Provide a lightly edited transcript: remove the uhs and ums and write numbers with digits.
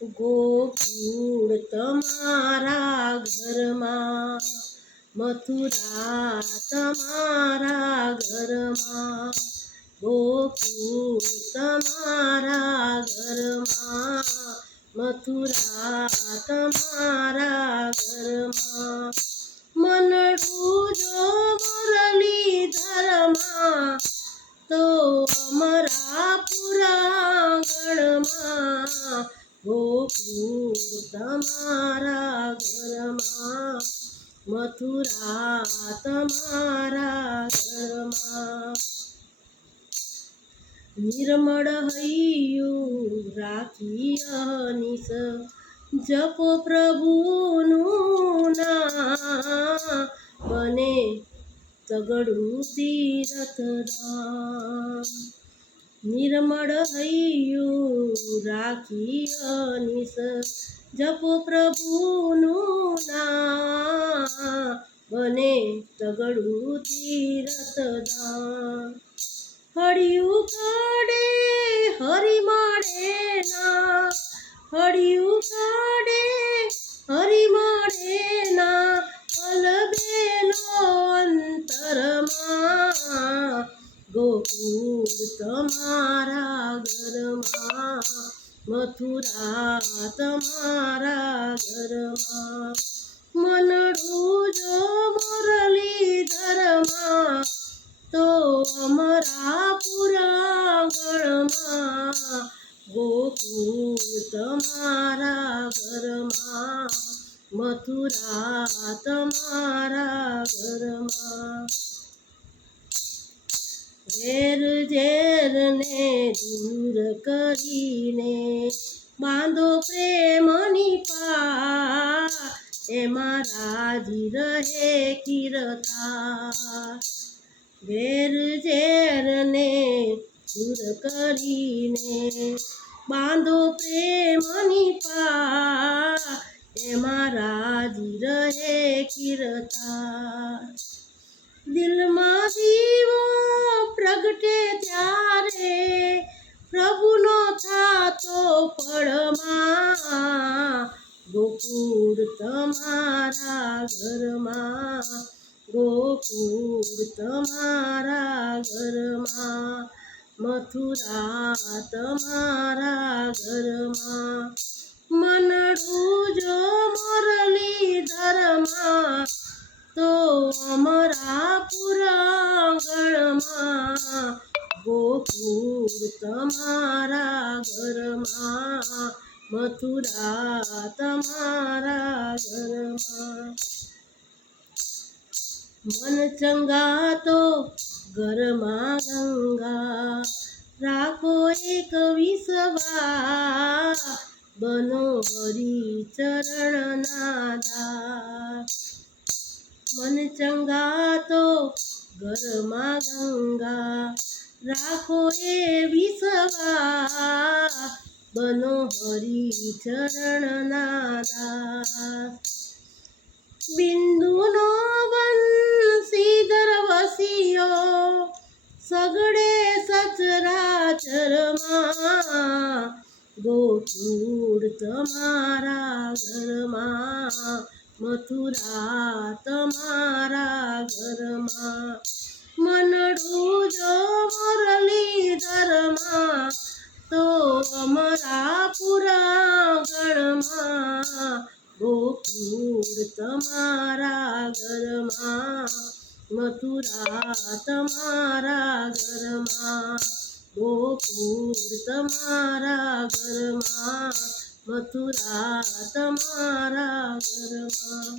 ગોકુળ તમારા ઘરમાં, મથુરા તમારા ઘરમાં, ગોકુળ તમારા ઘરમાં, મથુરા તમારા ઘરમાં, મનડું જો મુરલીધરમાં તો અમરા પુરાંગણમાં, ગોકુળ તમારા ઘરમાં, મથુરા તમારા ઘરમાં. નિર્મળ હૈયું રાખી અહનિશ જપો પ્રભુનું નામ, બને તગડું તીર્થધામ. નિર્મળ હૈયું રાખી અહનિશ જપો પ્રભુનું નામ, બને તગડું તીર્થધામ. હળિયું કાઢે હરિ મળે ના, હળિયું કાઢે હરિ મળે ના, અલબેલો અંતરમાં, ગોકુળ તમારા ઘરમાં, મથુરા તમારા ઘરમાં, મનડું જો મુરલીધરમાં તો અમરા પુરાંગણમાં, ગોકુળ તમારા ઘરમાં, મથુરા તમારા ઘરમાં. ઝેર ઝેરને દૂર કરીને બાંધો પ્રેમની પાર, એમાં રાજી રહે કીર્તા. ઝેર ઝેરને દૂર કરીને બાંધો પ્રેમની પાર, એમાં રાજી રહે કીર્તા. દિલમાં દીવો પ્રગટે ત્યારે પ્રભુનો થાતો પડમાં, ગોકુળ તમારા ઘરમાં, ગોકુળ તમારા ઘરમાં, મથુરા તમારા ઘરમાં, મનડું જો મુરલીધરમાં તો અમરા પુરાંગણમાં, ગોકુળ તમારા ઘરમાં, મથુરા તમારા ઘરમાં. મન ચંગા તો ઘરમાં ગંગા, રાખો એક વિશ્વાસ, બનો હરિચરણના દાસ. મન ચંગા તો ઘરમાં ગંગા, રાખો એ વિશ્વાસ, બનો હરિચરણના દાસ. બિંદુનો બંસીધર વસિયો સગડે સચરાચરમાં, ગોકુળ તમારા ઘરમાં, મથુરા તમારા ઘરમાં, મનડું જો મુરલીધરમાં તો અમરા પુરાંગણમાં, ગોકુળ તમારા ઘરમાં, મથુરા તમારા ઘરમાં, ગોકુળ તમારા ઘરમાં, મથુરા તમારા ઘરમાં.